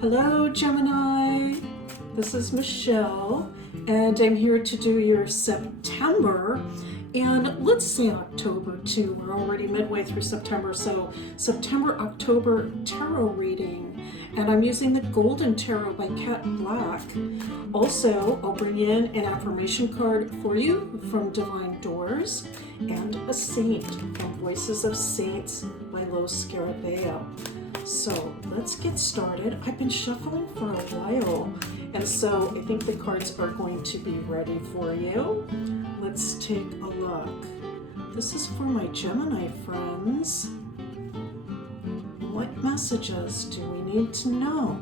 Hello, Gemini. This is Michelle, and I'm here to do your September, and let's say October too. We're already midway through September, so September-October tarot reading. And I'm using the Golden Tarot by Cat Black. Also, I'll bring in an affirmation card for you from Divine Doors and a saint from Voices of Saints by Los Scarabeo. So let's get started. I've been shuffling for a while, and so I think the cards are going to be ready for you. Let's take a look. This is for my Gemini friends. What messages do we need to know?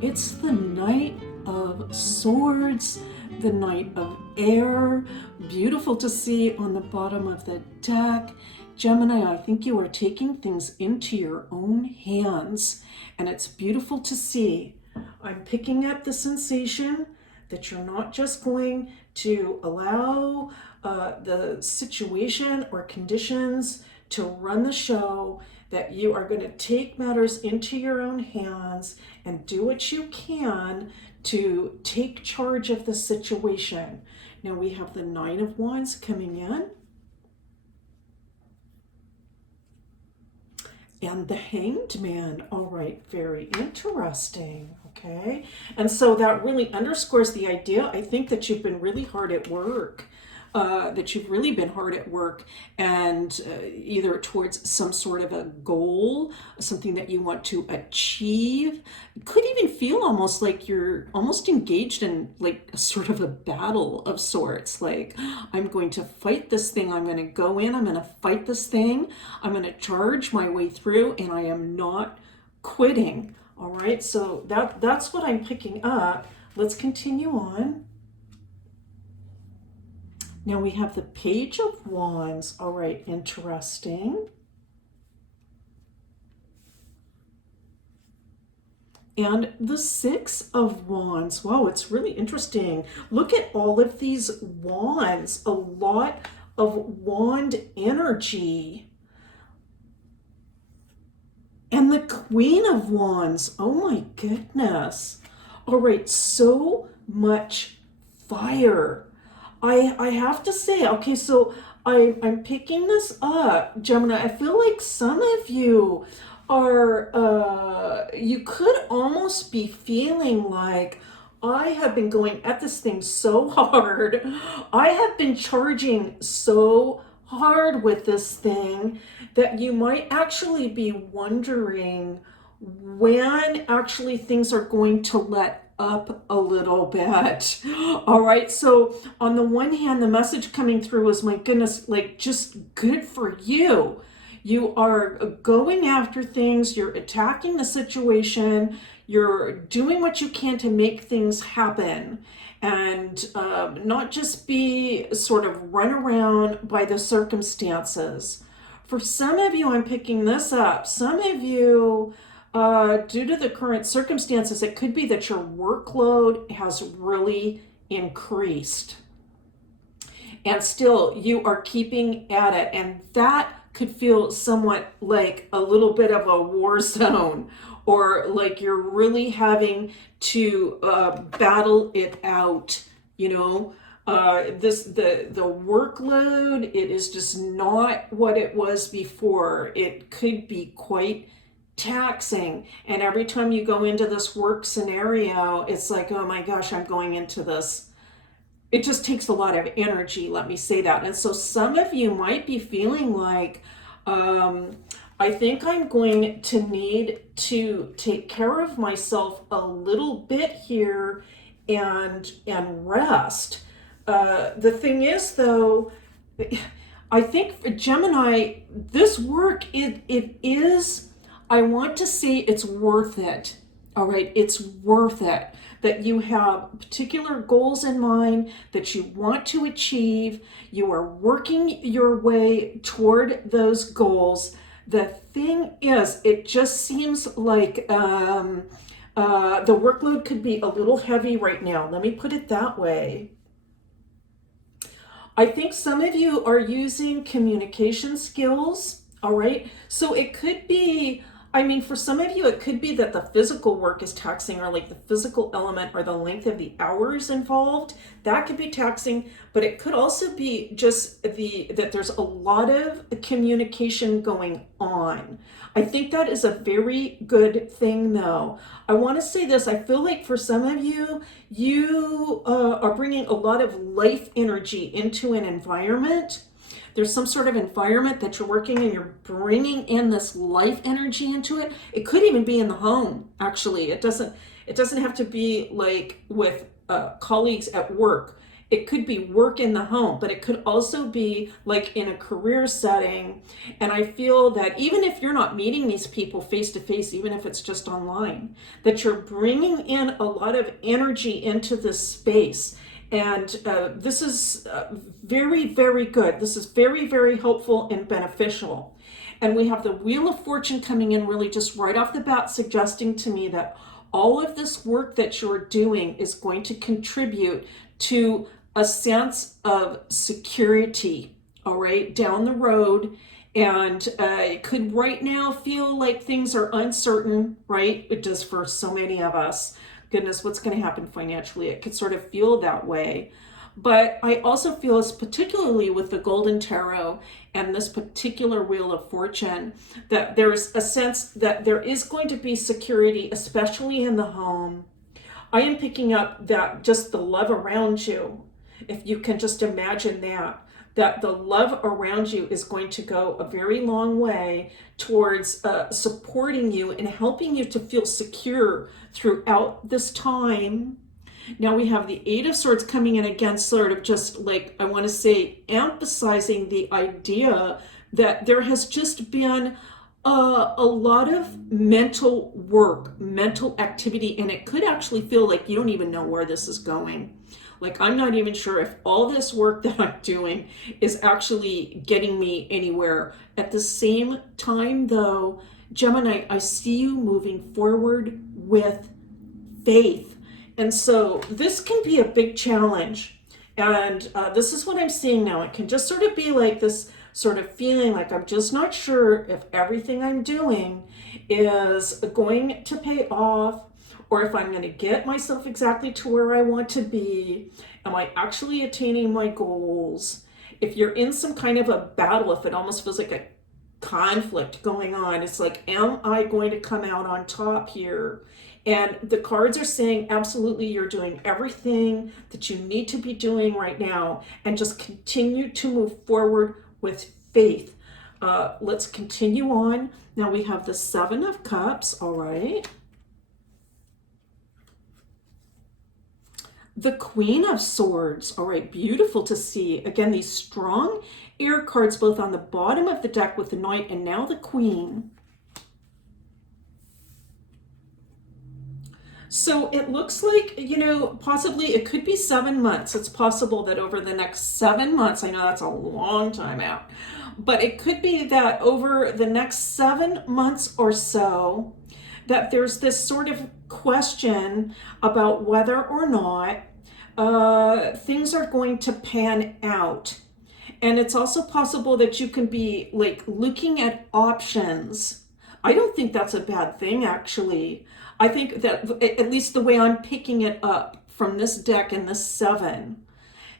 It's the Knight of Swords, the Knight of Air. Beautiful to see on the bottom of the deck. Gemini, I think you are taking things into your own hands, and it's beautiful to see. I'm picking up the sensation that you're not just going to allow the situation or conditions to run the show, that you are going to take matters into your own hands and do what you can to take charge of the situation. Now we have the Nine of Wands coming in, and the Hanged Man. All right, very interesting. Okay, and so that really underscores the idea, I think, that you've been really hard at work. And either towards some sort of a goal, something that you want to achieve. It could even feel almost like you're almost engaged in like a sort of a battle of sorts. Like, I'm going to fight this thing. I'm going to go in. I'm going to fight this thing. I'm going to charge my way through, and I am not quitting. All right, so that's what I'm picking up. Let's continue on. Now we have the Page of Wands. All right, interesting. And the Six of Wands. Wow, it's really interesting. Look at all of these wands. A lot of wand energy. And the Queen of Wands. Oh my goodness. All right, so much fire. I have to say, okay, so I'm picking this up, Gemini. I feel like some of you are, you could almost be feeling like, I have been going at this thing so hard. I have been charging so hard with this thing that you might actually be wondering when actually things are going to let up a little bit. All right, so on the one hand, the message coming through is, my goodness, like, just good for you. You are going after things, you're attacking the situation, you're doing what you can to make things happen, and not just be sort of run around by the circumstances. For some of you, I'm picking this up. Some of you, due to the current circumstances, it could be that your workload has really increased. And still, you are keeping at it. And that could feel somewhat like a little bit of a war zone, or like you're really having to battle it out, you know. The workload, it is just not what it was before. It could be quite taxing, and every time you go into this work scenario, it's like, oh my gosh, I'm going into this. It just takes a lot of energy, let me say that. And so some of you might be feeling like, I think I'm going to need to take care of myself a little bit here and rest. The thing is, though, I think for Gemini, this work, it is, I want to say it's worth it. All right, it's worth it. That you have particular goals in mind that you want to achieve. You are working your way toward those goals. The thing is, it just seems like the workload could be a little heavy right now. Let me put it that way. I think some of you are using communication skills. All right, so it could be I mean, for some of you, it could be that the physical work is taxing, or like the physical element or the length of the hours involved. That could be taxing, but it could also be just that there's a lot of communication going on. I think that is a very good thing, though. I want to say this. I feel like for some of you, you are bringing a lot of life energy into an environment. There's some sort of environment that you're working and you're bringing in this life energy into it. It could even be in the home, actually. It doesn't have to be like with colleagues at work. It could be work in the home, but it could also be like in a career setting. And I feel that even if you're not meeting these people face to face, even if it's just online, that you're bringing in a lot of energy into this space. And this is very, very good. This is very, very helpful and beneficial. And we have the Wheel of Fortune coming in really just right off the bat, suggesting to me that all of this work that you're doing is going to contribute to a sense of security, all right, down the road. And it could right now feel like things are uncertain, right? It does for so many of us. Goodness, what's going to happen financially? It could sort of feel that way. But I also feel, as particularly with the Golden Tarot and this particular Wheel of Fortune, that there's a sense that there is going to be security, especially in the home. I am picking up that just the love around you, if you can just imagine that the love around you is going to go a very long way towards supporting you and helping you to feel secure throughout this time. Now we have the Eight of Swords coming in again, sort of just like, I want to say, emphasizing the idea that there has just been a lot of mental work, mental activity, and it could actually feel like you don't even know where this is going. Like, I'm not even sure if all this work that I'm doing is actually getting me anywhere. At the same time, though, Gemini, I see you moving forward with faith. And so this can be a big challenge. And this is what I'm seeing now. It can just sort of be like this sort of feeling like I'm just not sure if everything I'm doing is going to pay off, or if I'm going to get myself exactly to where I want to be. Am I actually attaining my goals? If you're in some kind of a battle, if it almost feels like a conflict going on, it's like, am I going to come out on top here? And the cards are saying, absolutely, you're doing everything that you need to be doing right now, and just continue to move forward with faith. Let's continue on. Now we have the Seven of Cups, all right. The Queen of Swords, all right, beautiful to see. Again, these strong air cards both on the bottom of the deck with the Knight and now the Queen. So it looks like, possibly it could be 7 months. It's possible that over the next 7 months, I know that's a long time out, but it could be that over the next 7 months or so, that there's this sort of question about whether or not things are going to pan out. And it's also possible that you can be like looking at options. I don't think that's a bad thing, actually. I think that, at least the way I'm picking it up from this deck and this seven,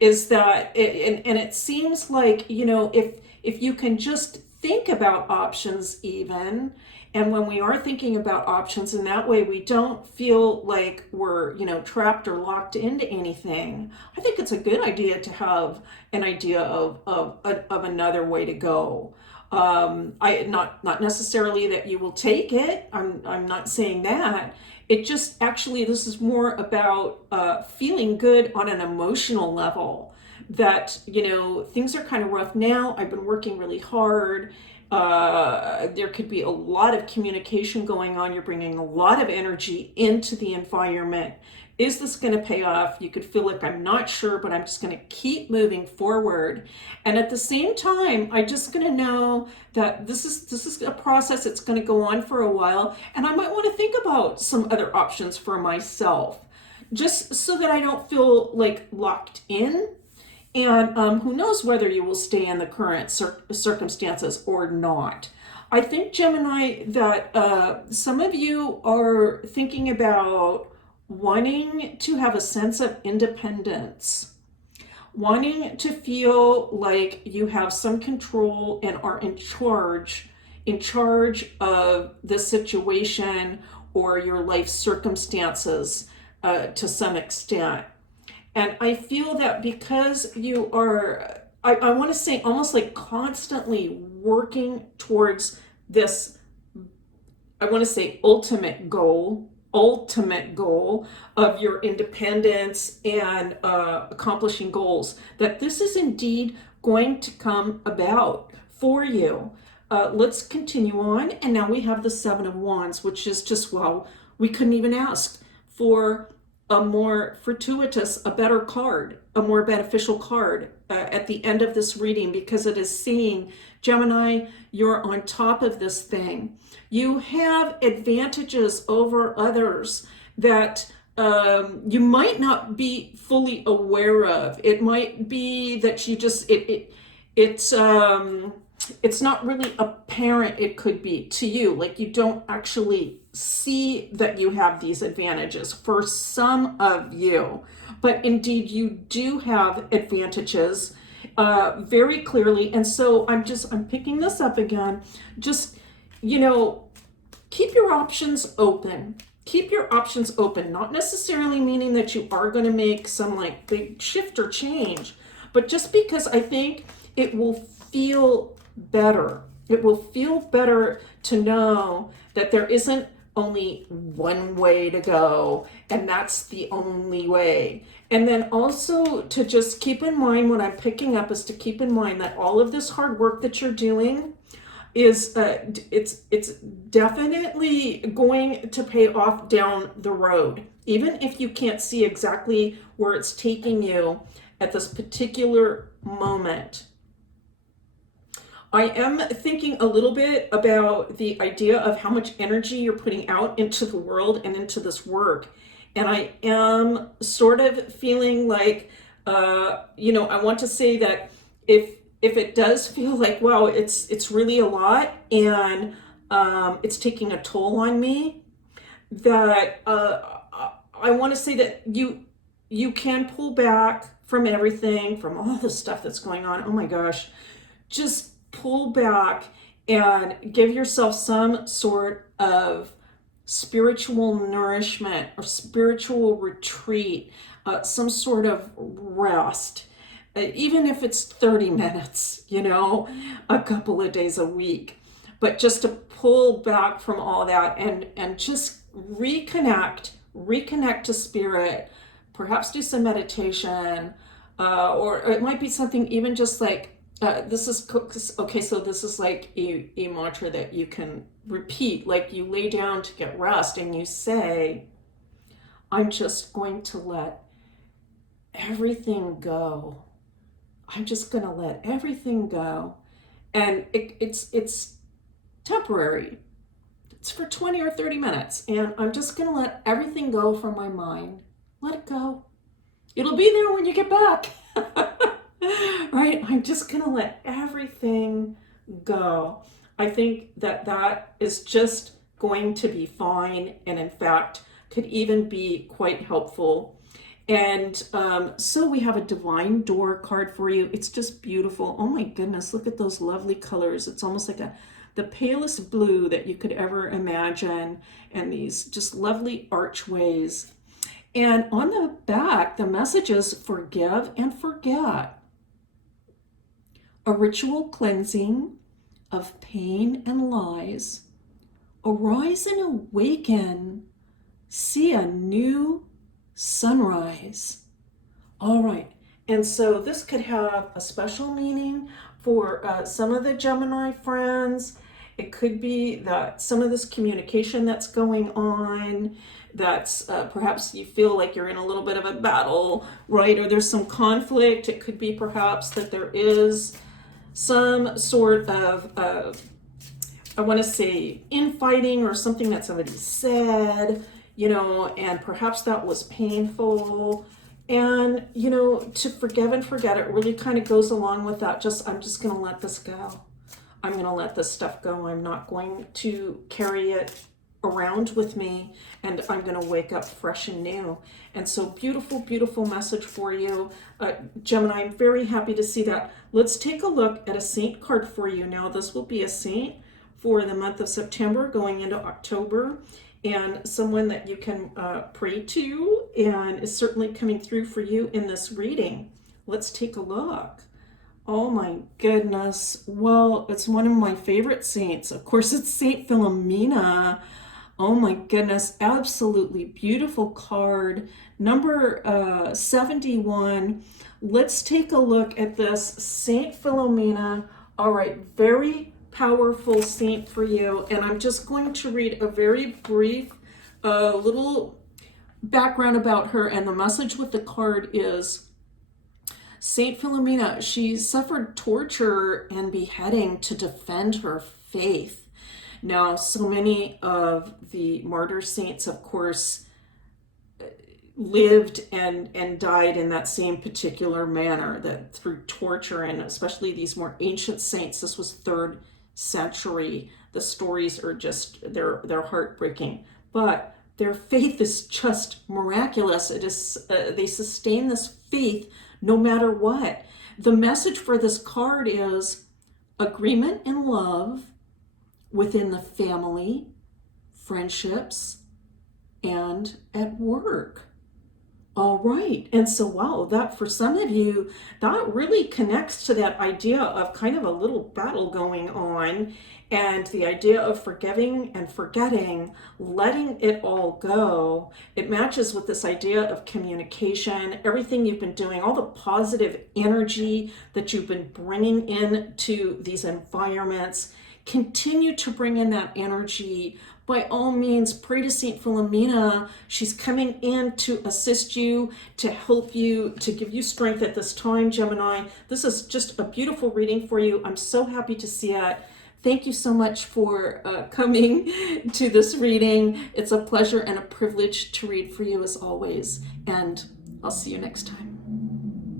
is that, it seems like, if you can just think about options even, and when we are thinking about options, and that way we don't feel like we're, trapped or locked into anything, I think it's a good idea to have an idea of another way to go. Not necessarily that you will take it. I'm not saying that. It just, actually, this is more about feeling good on an emotional level, that, things are kind of rough now. I've been working really hard. There could be a lot of communication going on. You're bringing a lot of energy into the environment. Is this going to pay off? You could feel like, I'm not sure, but I'm just going to keep moving forward. And at the same time, I'm just going to know that this is a process that's going to go on for a while, and I might want to think about some other options for myself, just so that I don't feel like locked in. And who knows whether you will stay in the current circumstances or not. I think, Gemini, that some of you are thinking about wanting to have a sense of independence, wanting to feel like you have some control and are in charge of the situation or your life circumstances to some extent. And I feel that because you are, I want to say, almost like constantly working towards this, I want to say, ultimate goal of your independence and accomplishing goals, that this is indeed going to come about for you. Let's continue on. And now we have the Seven of Wands, which is just, well, we couldn't even ask for a more fortuitous, a better card, a more beneficial card at the end of this reading, because it is saying, Gemini, you're on top of this thing. You have advantages over others that you might not be fully aware of. It might be that you just, it's not really apparent, it could be to you, like you don't actually see that you have these advantages for some of you, but indeed you do have advantages very clearly. And so I'm picking this up again. Just, keep your options open. Keep your options open, not necessarily meaning that you are going to make some like big shift or change, but just because I think it will feel better. It will feel better to know that there isn't only one way to go, and that's the only way. And then also to just keep in mind, what I'm picking up is to keep in mind that all of this hard work that you're doing is it's definitely going to pay off down the road, even if you can't see exactly where it's taking you at this particular moment. I am thinking a little bit about the idea of how much energy you're putting out into the world and into this work. And I am sort of feeling like, I want to say that if it does feel like, wow, it's really a lot and it's taking a toll on me, that I want to say that you can pull back from everything, from all the stuff that's going on. Oh my gosh, just pull back and give yourself some sort of spiritual nourishment or spiritual retreat, some sort of rest, even if it's 30 minutes, a couple of days a week, but just to pull back from all that and just reconnect to spirit, perhaps do some meditation, or it might be something even just like, this is okay. So this is like a mantra that you can repeat, like you lay down to get rest and you say, I'm just going to let everything go. I'm just going to let everything go. And it's temporary. It's for 20 or 30 minutes. And I'm just going to let everything go from my mind. Let it go. It'll be there when you get back. Right? I'm just going to let everything go. I think that is just going to be fine, and in fact could even be quite helpful. And so we have a Divine Door card for you. It's just beautiful. Oh my goodness, look at those lovely colors. It's almost like the palest blue that you could ever imagine, and these just lovely archways. And on the back, the message is forgive and forget. A ritual cleansing of pain and lies. Arise and awaken. See a new sunrise. All right. And so this could have a special meaning for some of the Gemini friends. It could be that some of this communication that's going on, that's perhaps you feel like you're in a little bit of a battle, right? Or there's some conflict. It could be perhaps that there is some sort of, I want to say, infighting or something that somebody said, and perhaps that was painful. And, to forgive and forget, it really kind of goes along with that. I'm just going to let this go. I'm going to let this stuff go. I'm not going to carry it around with me, and I'm going to wake up fresh and new. And so beautiful, beautiful message for you, Gemini. I'm very happy to see that. Let's take a look at a saint card for you now. This will be a saint for the month of September going into October, and someone that you can pray to and is certainly coming through for you in this reading. Let's take a look. Oh my goodness. Well, it's one of my favorite saints. Of course, it's Saint Philomena. Oh my goodness, absolutely beautiful card. Number 71. Let's take a look at this Saint Philomena. All right, very powerful saint for you. And I'm just going to read a very brief little background about her. And the message with the card is, Saint Philomena, she suffered torture and beheading to defend her faith. Now, so many of the martyr saints, of course, lived and died in that same particular manner, that through torture, and especially these more ancient saints. This was 3rd century. The stories are just, they're heartbreaking. But their faith is just miraculous. It is they sustain this faith no matter what. The message for this card is agreement and love within the family, friendships, and at work. All right. And so, wow, that for some of you, that really connects to that idea of kind of a little battle going on, and the idea of forgiving and forgetting, letting it all go. It matches with this idea of communication, everything you've been doing, all the positive energy that you've been bringing into these environments. Continue to bring in that energy. By all means, pray to Saint Philomena. She's coming in to assist you, to help you, to give you strength at this time, Gemini. This is just a beautiful reading for you. I'm so happy to see it. Thank you so much for coming to this reading. It's a pleasure and a privilege to read for you as always. And I'll see you next time.